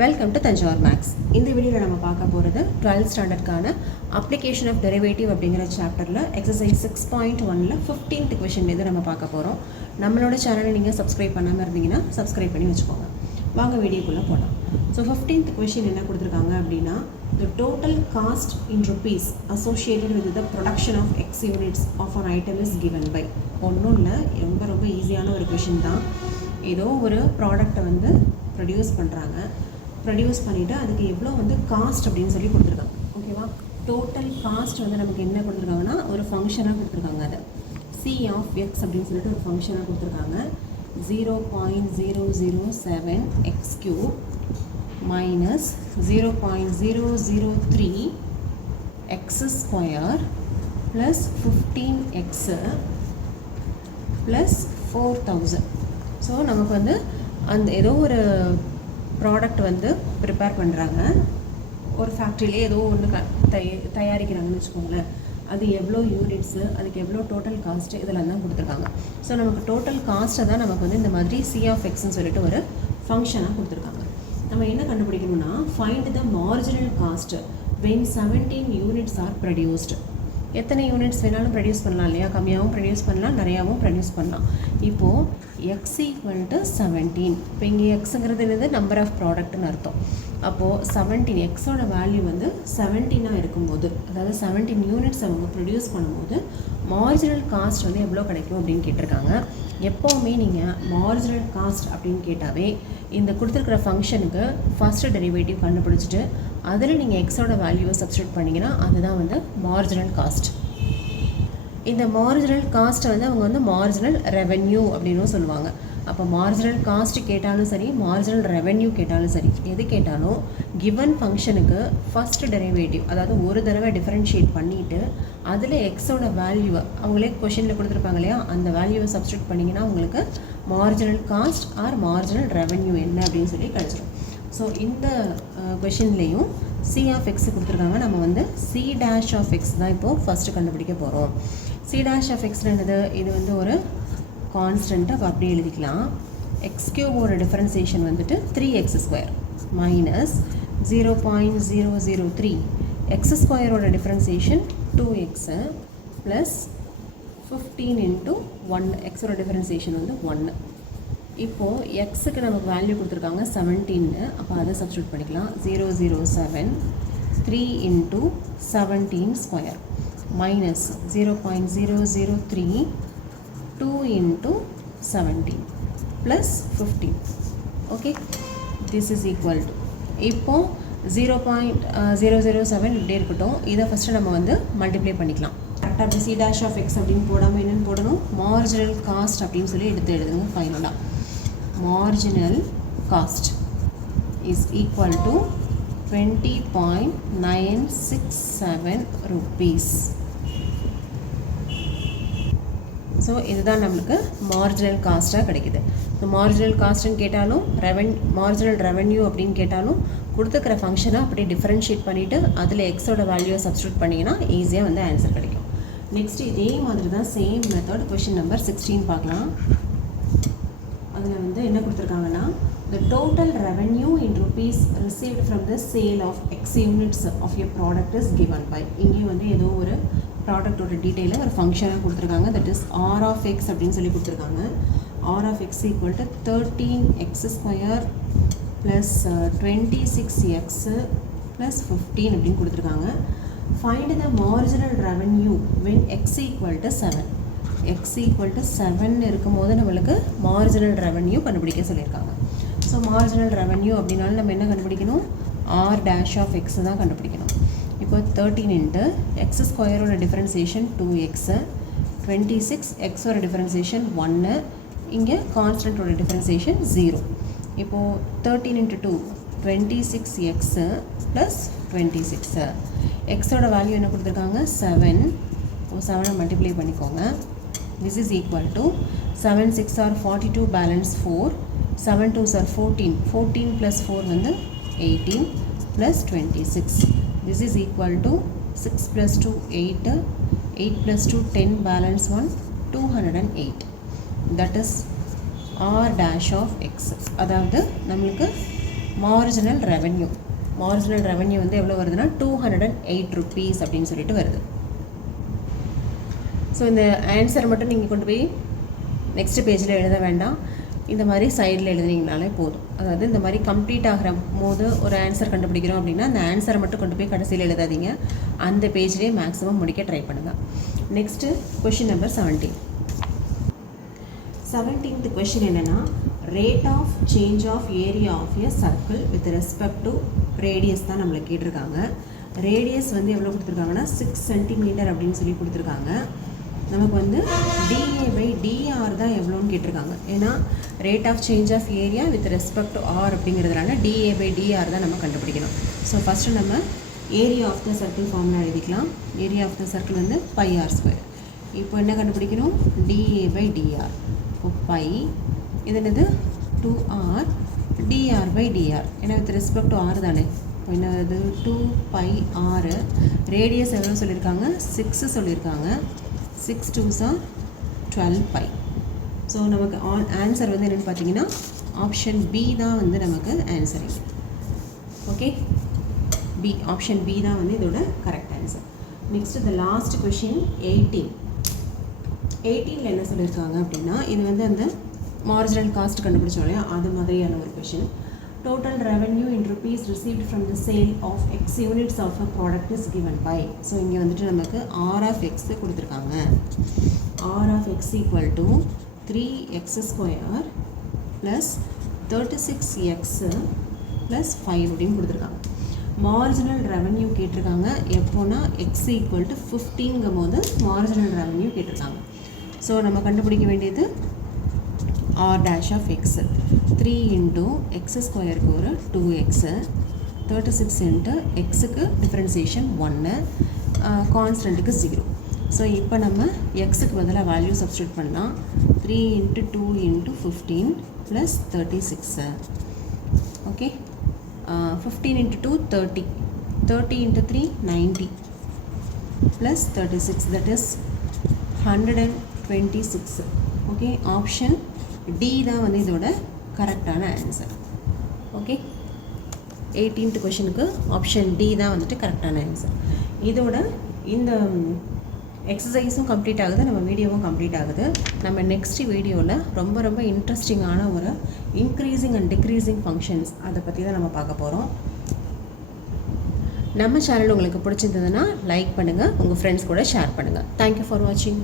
Welcome to Thanjavur maths. இந்த வீடியோவில் நம்ம பார்க்க போகிறது 12th ஸ்டாண்டர்டுக்கான அப்ளிகேஷன் ஆஃப் டெரிவேட்டிவ் அப்படிங்கிற சாப்டரில் எக்ஸசைஸ் 6.1ல் 15th கொஷின் மீது நம்ம பார்க்க போகிறோம். நம்மளோட சேனலை நீங்கள் சப்ஸ்கிரைப் பண்ணாமல் இருந்தீங்கன்னா சப்ஸ்கிரைப் பண்ணி வச்சுக்கோங்க. வாங்க வீடியோக்குள்ளே போகலாம். ஸோ 15th கொஷின் என்ன கொடுத்துருக்காங்க அப்படின்னா, the total cost in rupees associated with the production of x units of an item is given by. ஒன்றும் இல்லை, ரொம்ப ஈஸியான ஒரு கொஷின் தான். ஏதோ ஒரு ப்ராடக்டை வந்து ப்ரொடியூஸ் பண்ணுறாங்க. ப்ரொடியூஸ் பண்ணிவிட்டு அதுக்கு எவ்வளோ வந்து காஸ்ட் அப்படின்னு சொல்லி கொடுத்துருக்காங்க. ஓகேவா? டோட்டல் காஸ்ட் வந்து நமக்கு என்ன கொடுத்துருக்காங்கன்னா ஒரு ஃபங்க்ஷனாக கொடுத்துருக்காங்க. அதை சி ஆஃப் எக்ஸ் அப்படின்னு சொல்லிட்டு ஒரு ஃபங்க்ஷனாக கொடுத்துருக்காங்க. 0.007 X cube minus 0.003 X square plus 15 x plus 4000. So நமக்கு வந்து அந்த ஏதோ ஒரு ப்ராடக்ட் வந்து ப்ரிப்பேர் பண்ணுறாங்க. ஒரு ஃபேக்ட்ரியிலே ஏதோ ஒன்று தயாரிக்கிறாங்கன்னு வச்சுக்கோங்களேன். அது எவ்வளோ யூனிட்ஸு, அதுக்கு எவ்வளோ டோட்டல் காஸ்ட்டு, இதெல்லாம் தான் கொடுத்துருக்காங்க. ஸோ நமக்கு டோட்டல் காஸ்ட்டை தான் நமக்கு வந்து இந்த மாதிரி சி ஆஃப் எக்ஸ்ன்னு சொல்லிட்டு ஒரு ஃபங்க்ஷனாக கொடுத்துருக்காங்க. நம்ம என்ன கண்டுபிடிக்கணும்னா, find the marginal cost when 17 units are produced. எத்தனை யூனிட்ஸ் வேணாலும் ப்ரொடியூஸ் பண்ணலாம் இல்லையா? கம்மியாகவும் ப்ரொடியூஸ் பண்ணலாம், நிறையாவும் ப்ரொடியூஸ் பண்ணலாம். இப்போது எக்ஸ் ஈக்குவல் டு 17. இப்போ இங்கே எக்ஸுங்கிறது என்னது? நம்பர் ஆஃப் ப்ராடக்ட்னு அர்த்தம். அப்போது 17 எக்ஸோட வேல்யூ வந்து 17ஆக இருக்கும்போது, அதாவது 17 யூனிட்ஸ் அவங்க ப்ரொடியூஸ் பண்ணும்போது மார்ஜினல் காஸ்ட் வந்து எவ்வளோ கிடைக்கும் அப்படின்னு கேட்டிருக்காங்க. எப்போவுமே நீங்கள் மார்ஜினல் காஸ்ட் அப்படின்னு கேட்டாவே இந்த கொடுத்துருக்கிற ஃபங்க்ஷனுக்கு ஃபஸ்ட்டு டெரிவேட்டிவ் கண்டுபிடிச்சிட்டு அதில் நீங்கள் எக்ஸோட வேல்யூவை சப்ஸ்டியூட் பண்ணிங்கன்னா அதுதான் வந்து மார்ஜினல் காஸ்ட். இந்த மார்ஜினல் காஸ்ட்டை வந்து அவங்க வந்து மார்ஜினல் ரெவென்யூ அப்படின்னும் சொல்லுவாங்க. அப்போ மார்ஜினல் காஸ்ட் கேட்டாலும் சரி, மார்ஜினல் ரெவென்யூ கேட்டாலும் சரி, எது கேட்டாலும் கிவன் ஃபங்க்ஷனுக்கு ஃபஸ்ட்டு டெரிவேட்டிவ், அதாவது ஒரு தடவை டிஃபரன்ஷியேட் பண்ணிவிட்டு அதில் எக்ஸோட வேல்யூவை அவங்களே கொஷினில் கொடுத்துருப்பாங்க இல்லையா, அந்த வேல்யூவை சப்ஸ்டியூட் பண்ணிங்கன்னா உங்களுக்கு marginal cost or marginal revenue என்ன அப்படின்னு சொல்லி கிடச்சிடும். ஸோ இந்த கொஷின்லேயும் சி ஆஃப் எக்ஸ் கொடுத்துருக்காங்க. நம்ம வந்து சி டேஷ் ஆஃப் எக்ஸ் தான் இப்போது ஃபஸ்ட்டு கண்டுபிடிக்க போகிறோம். சி டேஷ் ஆஃப் எக்ஸ் என்னது? இது வந்து ஒரு கான்ஸ்டண்ட்டாக அப்படி எழுதிக்கலாம். எக்ஸ் கியூபோட டிஃபரன்சியேஷன் வந்துட்டு 3x ஸ்கொயர் மைனஸ் 0.003 எக்ஸ் ஸ்கொயரோட டிஃபரன்சியேஷன் 2x ப்ளஸ் 15 இன்ட்டு 1 எக்ஸோட டிஃபரன்சியேஷன் வந்து 1. இப்போது எக்ஸுக்கு நமக்கு வேல்யூ கொடுத்துருக்காங்க 17. அப்போ அதை சப்ஸ்டியூட் பண்ணிக்கலாம். 007 3 into 17 square minus 0.003 2 into 17 plus 15. Okay, this is equal to, இப்போ 0.007 இப்படியே இருக்கட்டும். இதை ஃபஸ்ட்டு நம்ம வந்து மல்டிப்ளை பண்ணிக்கலாம். கரெக்டாக அப்படி சி டேஷ் ஆஃப் எக்ஸ் அப்படின்னு போடாமல் என்னென்னு போடணும்? மார்ஜினல் காஸ்ட் அப்படின்னு சொல்லி எடுத்து எழுதுங்க. ஃபைனலாக marginal cost is equal to 20.967 rupees. So இதுதான் நம்மளுக்கு மார்ஜினல் காஸ்ட்டாக கிடைக்குது. ஸோ மார்ஜினல் காஸ்ட்டுன்னு கேட்டாலும் மார்ஜினல் ரெவென்யூ அப்படின்னு கேட்டாலும் கொடுத்துக்கிற ஃபங்க்ஷனை அப்படி டிஃபரன்ஷியேட் பண்ணிவிட்டு அதில் எக்ஸோட வேல்யூவை சப்ஸ்டியூட் பண்ணிங்கன்னா ஈஸியாக வந்து ஆன்சர் கிடைக்கும். நெக்ஸ்ட் இதே மாதிரி தான் சேம் மெத்தட் கொஷின் நம்பர் 16 பார்க்கலாம். அதில் வந்து என்ன கொடுத்துருக்காங்கன்னா, the total revenue in rupees received from the sale of x units of a product is given by. இங்கே வந்து ஏதோ ஒரு ப்ராடக்டோட டீட்டெயிலை ஒரு ஃபங்க்ஷனாக கொடுத்துருக்காங்க. That is R of x அப்படின்னு சொல்லி கொடுத்துருக்காங்க. R of x equal to 13x square plus 26x plus 15 அப்படின்னு கொடுத்துருக்காங்க. Find the marginal revenue when x equal to 7. X equal to 7 இருக்கும்போது நம்மளுக்கு மார்ஜினல் ரெவென்யூ கண்டுபிடிக்க சொல்லியிருக்காங்க. ஸோ மார்ஜினல் ரெவென்யூ அப்படின்னாலும் நம்ம என்ன கண்டுபிடிக்கணும்? ஆர் டேஷ் ஆஃப் எக்ஸ் தான் கண்டுபிடிக்கணும். இப்போ 13 இன்ட்டு எக்ஸ் ஸ்கொயரோட டிஃபரன்சியேஷன் 2x, 26 எக்ஸோட டிஃபரன்சியேஷன் 1, இங்கே கான்ஸ்டன்ட்டோட டிஃபரன்சியேஷன் 0. இப்போது 13 இன்ட்டு 2 26x ப்ளஸ் 26. எக்ஸோட வேல்யூ என்ன கொடுத்துருக்காங்க? 7. 7 மல்டிப்ளை பண்ணிக்கோங்க. This is equal to 7 6 or 42 balance 4, 7 2s are 14, 14 plus 4 வந்து 18 plus 26. This is equal to 6 plus 2 8, 8 plus 2 10 balance 1 208. That is r dash of x. அதாவது நம்மளுக்கு மார்ஜினல் ரெவென்யூ வந்து எவ்வளோ வருதுன்னா 208 rupees அப்படின்னு சொல்லிட்டு வருது. ஸோ இந்த ஆன்சர் மட்டும் நீங்கள் கொண்டு போய் நெக்ஸ்ட் பேஜில் எழுத வேண்டாம், இந்த மாதிரி சைடில் எழுதுனீங்கனாலே போதும். அதாவது இந்த மாதிரி கம்ப்ளீட் ஆகிற போது ஒரு ஆன்சர் கண்டுபிடிக்கிறோம் அப்படின்னா அந்த ஆன்சரை மட்டும் கொண்டு போய் கடைசியில் எழுதாதீங்க, அந்த பேஜ்லேயே மேக்ஸிமம் முடிக்க ட்ரை பண்ணுங்கள். Next question number 17th question என்னென்னா, rate of change of area of a circle with respect to radius தான் நம்மளை கேட்டிருக்காங்க. ரேடியஸ் வந்து எவ்வளோ கொடுத்துருக்காங்கன்னா 6 centimeter அப்படின்னு சொல்லி கொடுத்துருக்காங்க. நமக்கு வந்து DA/DR தான் எவ்வளோன்னு கேட்டிருக்காங்க. ஏன்னா rate of change of area with respect to r அப்படிங்கிறதுனால DA/DR தான் நம்ம கண்டுபிடிக்கணும். ஸோ ஃபஸ்ட்டு நம்ம area of the circle formula எழுதிக்கலாம். ஏரியா ஆஃப் த சர்க்கிள் வந்து πr². இப்போ என்ன கண்டுபிடிக்கணும், DA/DR. இப்போ பை இது என்னது 2r dr/dr. ஏன்னா வித் ரெஸ்பெக்ட் டு ஆர் தானே. இப்போ என்ன வருது 2πr. ரேடியஸ் எவ்வளோ சொல்லியிருக்காங்க, 6 சொல்லியிருக்காங்க. 6 2s are 12π. ஸோ நமக்கு ஆன்சர் வந்து என்னென்னு பார்த்தீங்கன்னா ஆப்ஷன் பி தான் வந்து நமக்கு answering. Okay, B, option B தான் வந்து இதோட correct answer. Next the last question 18ல் என்ன சொல்லியிருக்காங்க அப்படின்னா, இது வந்து அந்த மார்ஜினல் காஸ்ட் கண்டுபிடிச்சோம் இல்லையா, அது மாதிரியான ஒரு question. Total revenue in rupees received from the sale of X units of a product is given by. So இங்கே வந்துட்டு நமக்கு R of X கொடுத்துருக்காங்க. R of X equal to 3x² plus 36x plus 5 அப்படின்னு கொடுத்துருக்காங்க. Marginal revenue கேட்டிருக்காங்க. எப்போனா X equal to 15ங்கும் போது marginal revenue கேட்டிருக்காங்க. ஸோ நம்ம கண்டுபிடிக்க வேண்டியது R dash of X 3 into x² ஒரு 2x 36 into xக்கு டிஃப்ரென்சியேஷன் 1, கான்ஸ்டன்ட்டுக்கு 0. ஸோ இப்போ நம்ம எக்ஸுக்கு பதிலாக வேல்யூ சப்ஸ்டியூட் பண்ணலாம். 3 into 2 into 15 plus 36. Okay, 15 into 2 30, 30 into 3 90 plus 36, that is 126. Okay, option D தான் வந்து இதோட கரெக்டான ஆன்சர். ஓகே, 18th கொஷனுக்கு ஆப்ஷன் டி தான் வந்துட்டு கரெக்டான ஆன்சர். இதோட இந்த எக்ஸசைஸும் கம்ப்ளீட் ஆகுது, நம்ம வீடியோவும் கம்ப்ளீட் ஆகுது. நம்ம நெக்ஸ்ட் வீடியோவில் ரொம்ப ரொம்ப இன்ட்ரெஸ்டிங்கான ஒரு இன்க்ரீஸிங் அண்ட் டிக்ரீஸிங் ஃபங்க்ஷன்ஸ் அதை பற்றி தான் நம்ம பார்க்க போகிறோம். நம்ம சேனல் உங்களுக்கு பிடிச்சிருந்ததுன்னா லைக் பண்ணுங்கள், உங்கள் ஃப்ரெண்ட்ஸ் கூட ஷேர் பண்ணுங்கள். தேங்க்யூ ஃபார் வாட்சிங்.